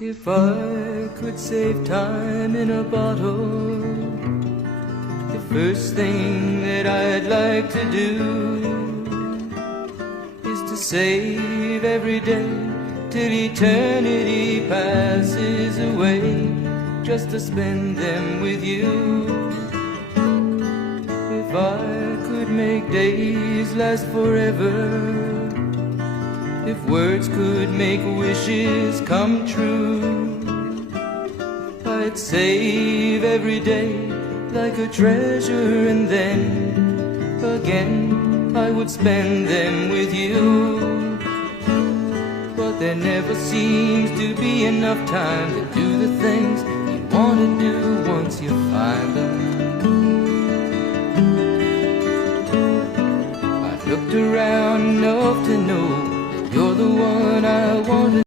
If I could save time in a bottle, the first thing that I'd like to do is to save every day till eternity passes away, just to spend them with you. If I could make days last forever, if words could make wishes come true, I'd save every day like a treasure, and then again I would spend them with you. But there never seems to be enough time to do the things you want to do once you find them. I've looked around enough to know you're the one I want to